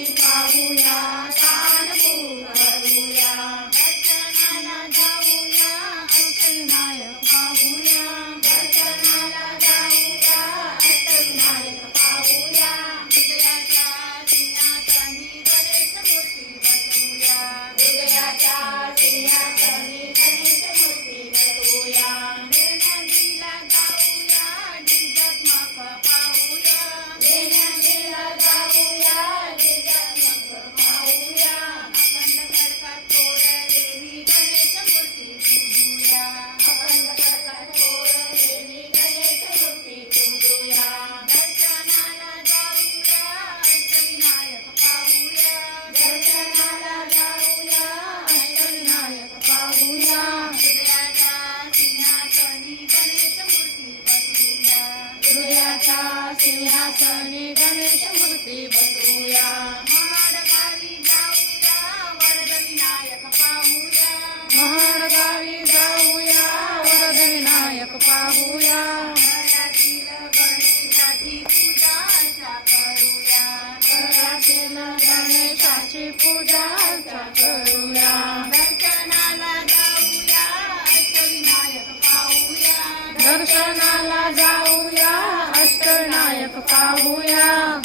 पाहुया गणेश मूर्ती बसूया महाडगावी जाऊया वरद विनायक पाहूया. महाडगावी जाऊया वरद विनायक पाहूया. घरातील गणेशाची पूजा अर्चा करूया. घरातील गणेशाची पूजा अर्चा करूया. दर्शनाला जाऊया अष्टनायक पाहूया.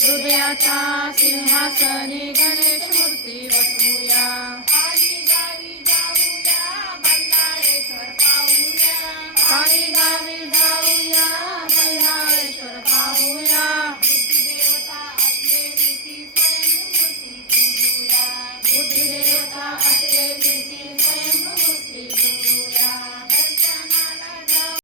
दुर्याचा सिंहासनी गणेश मूर्ती बसूया दुर्याचा बसूया जाऊया बल्लाळेश्वर पाहूया. पायी गावी जाऊया बल्लाळेश्वर पाहूया.